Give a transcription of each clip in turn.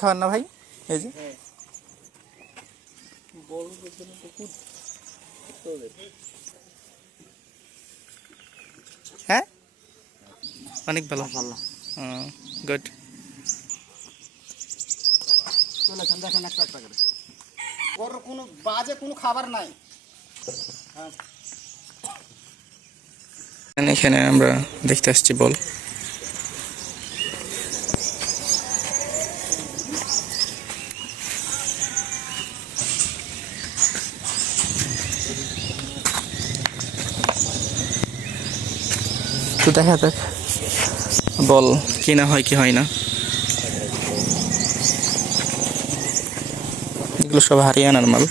খাওয়ান না ভাই? এই যে। হ্যাঁ। অনেক ভালো। গুড চলেছেন দেখেন একটা একটা করে। ওর কোনো বাজে কোনো খাবার নাই। এখানে আমরা দেখতে আসছি বল। তো দেখা যাক। বল কি না হয় কি হয় না। এগুলো সব হারিয়ানার মাল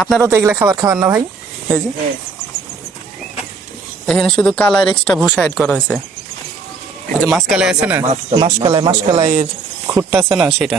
আপনারও তো এগুলা খাবার খাওয়ান না ভাই? এই যে। এখানে শুধু কালার এক্সট্রা ভুষা অ্যাড করা হয়েছে। এই যে মাসকালাই আছে না? মাসকালাই মাসকালাইয়ের খুঁটটা আছে না সেটা?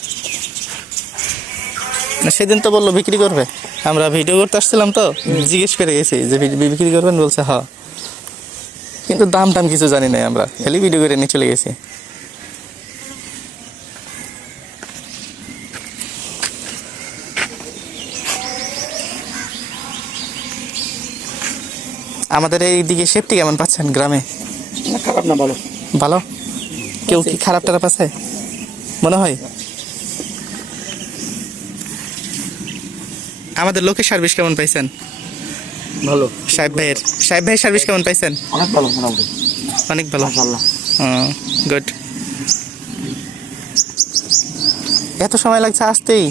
সেদিন তো বলল বিক্রি করবে? আমরা ভিডিও করতে আসছিলাম তো জিজ্ঞেস করে গেছি যে বিক্রি করবেন? বলছে হ কিন্তু দাম টাম কিছু জানি না আমরা খালি ভিডিও করে নিয়ে চলে গেছি। আমাদের এই দিকে সেফটি কেমন পাচ্ছেন গ্রামে? খারাপ না ভালো। ভালো? কেউ কি খারাপ টারাপ আছে? মনে হয়? আমাদের লোকের সার্ভিস কেমন পাইছেন? ভালো। সাহেব ভাইয়ের সাহেব ভাইয়ের সার্ভিস কেমন পাইছেন? অনেক ভালো মোটামুটি। অনেক ভালো। গুড এত সময় লাগছে আসতেই।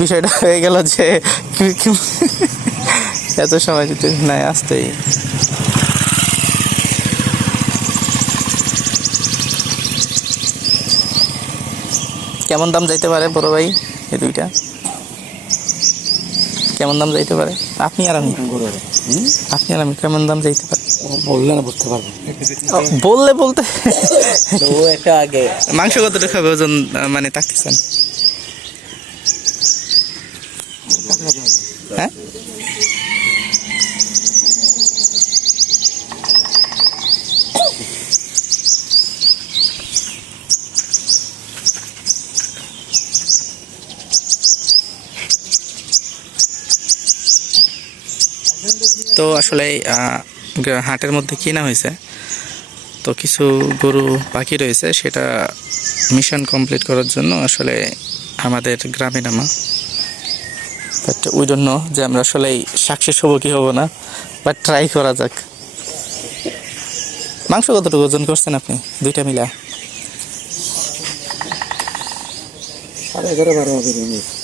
বিষয়টা হয়ে গেল যে এত সময় যদি নাই আসতেই। কেমন দাম যাইতে পারে বড় ভাই এই দুইটা? কেমন দাম যাইতে পারে? আপনি আর আমি। আপনি আর আমি কেমন দাম যাইতে পারে? বললে না বুঝতে পারব বললে বলতে ও একটা আগে মাংস কতটা খাবে ওজন মানে তাকতেছেন হ্যাঁ? তো আসলে হাটের মধ্যে কিনা হয়েছে। তো কিছু গরু বাকি রয়েছে, সেটা মিশন কমপ্লিট করার জন্য আসলে আমাদের গ্রামে নামা। বাট ওই জন্য যে আমরা আসলে সাকসেস হব কি হব না বাট ট্রাই করা যাক। মাংস কতটুকু ওজন করছেন আপনি? দুইটা মিলা। এগারো বারো হবে করবে এখন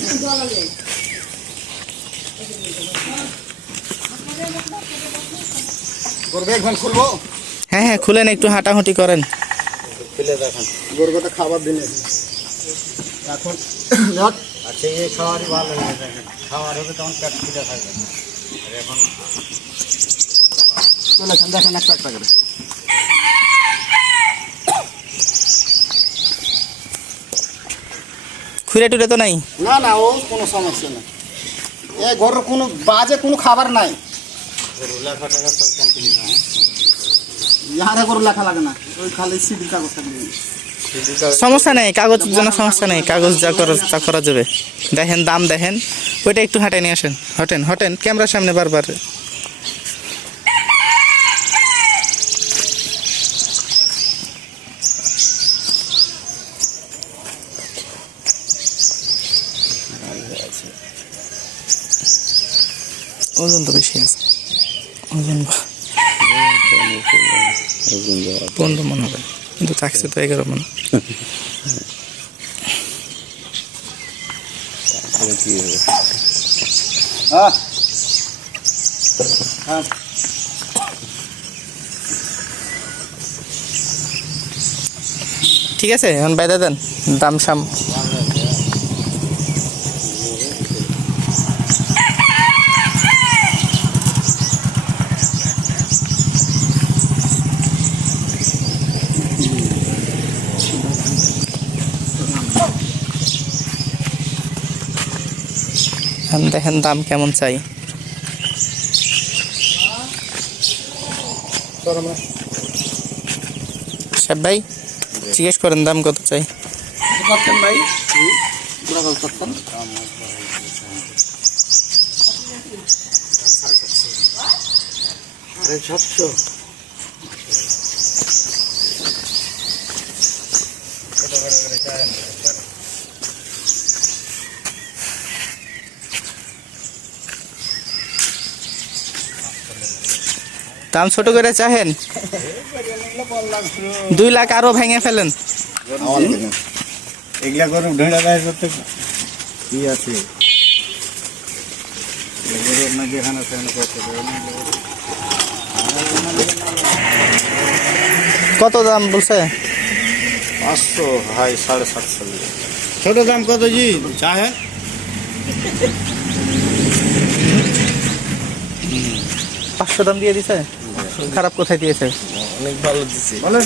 খুলবো হ্যাঁ হ্যাঁ খুলেন একটু হাঁটাহুটি করেন। খুলে দেখেন। গরুটা খাবার দিনে। এখন আচ্ছা এই খাওয়ারই ভালো হয়ে দেখেন খাওয়ার হবে তখন পেট ফুলে থাকবে। এখন দেখেন একটা একটা করে। খুঁড়ে টুরে তো নাই? না না ও কোনো সমস্যা নেই। এ গরুর কোনো বাজে কোনো খাবার নাই। ইয়ারে গরু লেখা লাগে না ওই খালি সিডির কাগজটা সমস্যা নেই কাগজের জন্য সমস্যা নেই কাগজ যা করা তা করা যাবে। দেখেন দাম দেখেন। ওইটা একটু হাঁটে নিয়ে আসেন। হটেন হটেন ক্যামেরার সামনে বারবার ওজন তো বেশি আছে। ওজন পনেরো মন হবে। কিন্তু থাকছে তো এগারো মন। ঠিক আছে, এখন বাইদা দেন। দাম সাম এখন দেখেন দাম কেমন চাই। সাহেব ভাই জিজ্ঞেস করেন দাম কত চাই। ভাই সাতশো দাম ছোট করে চাহেন? দুই লাখ আরও ভেঙে ফেলেন। এগুলা করে ঢেঁড়া করতে কি আছে। কত দাম বলছে? পাঁচশো ভাই সাড়ে সাতশো। ছোট দাম কত জি? চাহে। পাঁচশো দাম দিয়ে দিছে? খারাপ কোথায় দিয়েছে অনেক ভালো দিয়েছে বলেন।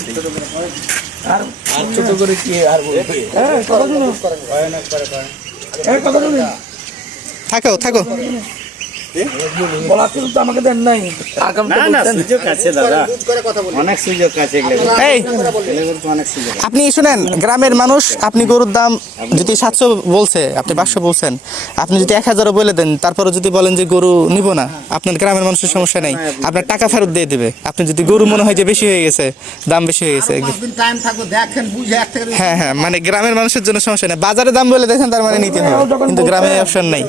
আর ছোট করে কি আর বলবে? থাকো থাকো। বলা তো আমাকে দেন নাই। না না সুযোগ আছে দাদা। অনেক সুযোগ আছে এগুলো এই এগুলো তো অনেক সুযোগ আছে। আপনি শুনেন গ্রামের মানুষ আপনি গরুর দাম যদি সাতশো বলছে আপনি পাঁচশো বলছেন আপনি যদি এক হাজারও বলে দেন তারপরে যদি বলেন যে গরু নিব না আপনার গ্রামের মানুষের সমস্যা নেই। আপনার টাকা ফেরত দিয়ে দেবে। আপনি যদি গরু মনে হয় যে বেশি হয়ে গেছে দাম বেশি হয়ে গেছে হ্যাঁ হ্যাঁ মানে গ্রামের মানুষের জন্য সমস্যা নেই। বাজারে দাম বলে দেখেন তার মানে নিতে হবে। কিন্তু গ্রামে অপশন নাই।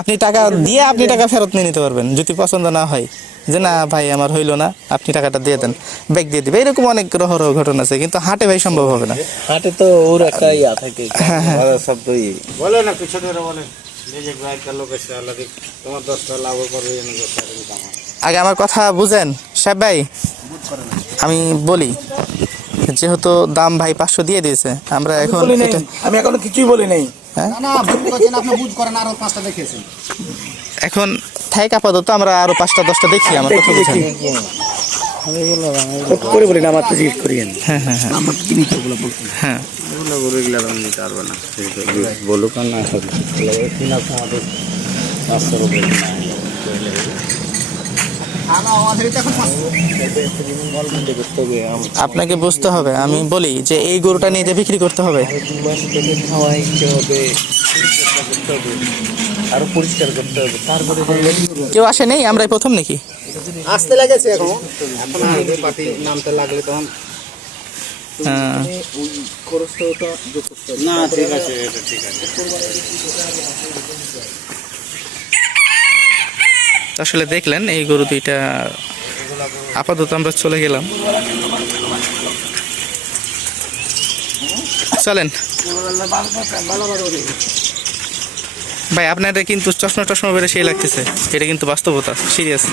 আপনি টাকা দিয়ে আপনি টাকা ফেরত নিয়ে নিতে পারবেন যদি পছন্দ না হয়। যে না ভাই আমার হইল না আপনি টাকাটা দিয়ে দেন ব্যাগ দিয়ে দিবে। এরকম অনেক রহ রহ ঘটনা আছে কিন্তু হাটে ভাই সম্ভব হবে না। হাটে তো ওর একটা ইয়া থাকে বলে না কিছু ধরে বলে টাকা কামায়। আগে আমার কথা বুঝেন সাহেব ভাই। আমি বলি যেহেতু দাম ভাই পাঁচশো দিয়ে দিয়েছে আমরা এখন বলি আমি এখনও কিছুই বলি নাই। হ্যাঁ? না না আপনি বুঝ করেন আরও পাঁচটা দেখেছেন এখন থাইক আপাতত আমরা আরও পাঁচটা দশটা দেখি আমার কথা বুঝেন করে বলি না আমার তো জিজ্ঞেস করিয়েন। হ্যাঁ হ্যাঁ হ্যাঁ। আমার ওগুলো হ্যাঁ। এগুলো পারবে না। বলুক আর না কিনা আমাদের পাঁচশোর উপরে আপনাকে বুঝতে হবে আমি বলি যে এই গরুটা নিয়ে যে বিক্রি করতে হবে। খাওয়া হবে। আরও পরিষ্কার করতে হবে। তারপরে কেউ আসে নেই? আমরাই প্রথম নাকি? আসতে লেগেছে এখন। এখন পার্টি নামতে লাগলে তখন হ্যাঁ, না ঠিক আছে ঠিক আছে। আসলে দেখলেন এই গরু দুইটা আপাতত আমরা চলে গেলাম। চলেন। ভাই আপনাদের কিন্তু চশমা টশমা বেড়ে সেই লাগতেছে। এটা কিন্তু বাস্তবতা সিরিয়াস